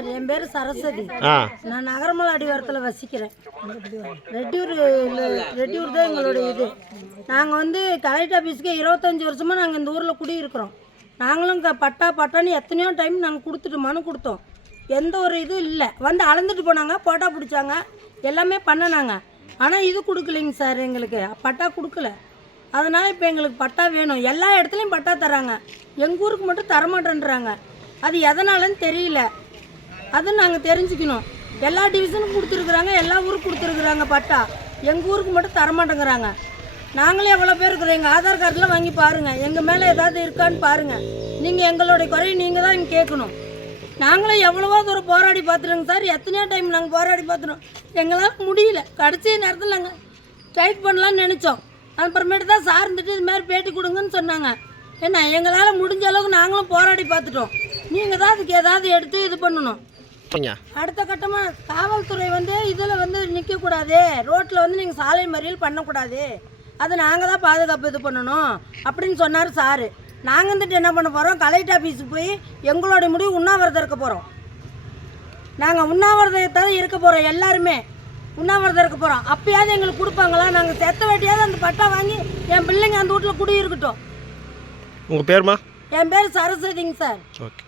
Sir, என் பேர் சரஸ்வதி. நான் நகரமலை அடிவாரத்தில் வசிக்கிறேன். ரெட்டியூர் தான் எங்களுடைய இது. நாங்கள் வந்து கலெக்டர் ஆஃபீஸுக்கு 25 வருஷமாக நாங்கள் இந்த ஊரில் குடியிருக்கிறோம். நாங்களும் பட்டான்னு எத்தனையோ டைம் நாங்கள் கொடுத்துட்டு மனு கொடுத்தோம். எந்த ஒரு இதுவும் இல்லை. வந்து அளந்துட்டு போனாங்க, போட்டா பிடிச்சாங்க, எல்லாமே பண்ணினாங்க. ஆனால் இது கொடுக்கலைங்க சார், எங்களுக்கு பட்டா கொடுக்கல. அதனால் இப்போ எங்களுக்கு பட்டா வேணும். எல்லா இடத்துலையும் பட்டா தராங்க, எங்கள் ஊருக்கு மட்டும் தரமாட்டேன்றாங்க. அது எதனாலன்னு தெரியல. அது நாங்கள் தெரிஞ்சுக்கணும். எல்லா டிவிஷனுக்கும் கொடுத்துருக்குறாங்க, எல்லா ஊருக்கு கொடுத்துருக்குறாங்க பட்டா. எங்கள் ஊருக்கு மட்டும் தரமாட்டேங்கிறாங்க. நாங்களே எவ்வளோ பேர் இருக்கிறோம். எங்கள் ஆதார் கார்டெலாம் வாங்கி பாருங்கள், எங்கள் மேலே ஏதாவது இருக்கான்னு பாருங்கள். நீங்கள் எங்களுடைய குறையை நீங்கள் தான் இங்கே கேட்கணும். நாங்களும் எவ்வளவோ தூரம் போராடி பார்த்துட்டோங்க சார். எத்தனையோ டைம் நாங்கள் போராடி பார்த்துட்டோம், எங்களால் முடியல. கடைசி நேரத்தில் நாங்கள் ஸ்ட்ரைக் பண்ணலான்னு நினச்சோம். அப்புறமேட்டு தான் சார் இருந்துட்டு இது மாதிரி பேட்டி கொடுங்கன்னு சொன்னாங்க. ஏன்னா எங்களால் முடிஞ்ச அளவுக்கு நாங்களும் போராடி பார்த்துட்டோம். நீங்கள் தான் அதுக்கு ஏதாவது எடுத்து இது பண்ணணும். அடுத்த கட்டமாக காவல்துறை வந்து இதில் வந்து நிற்கக்கூடாது, ரோட்டில் வந்து நீங்கள் சாலை மறியல் பண்ணக்கூடாது, அதை நாங்கள் தான் பாதுகாப்பு இது பண்ணணும் அப்படின்னு சொன்னார் சார். நாங்கள் வந்துட்டு என்ன பண்ண போகிறோம், கலெக்டர் ஆஃபீஸுக்கு போய் எங்களுடைய முடிவு உண்ணாவிரதம் இருக்க போகிறோம். நாங்கள் உண்ணாவிரதத்தை இருக்க போகிறோம், எல்லாருமே உண்ணாவிரதம் இருக்க போகிறோம். அப்பயாவது எங்களுக்கு கொடுப்பாங்களா? நாங்கள் செத்த வேட்டியாவது அந்த பட்டா வாங்கி என் பிள்ளைங்க அந்த வீட்டில் குடியிருக்கட்டும். உங்கள் பேருமா? என் பேர் சரஸ்வதிங்க சார். ஓகே.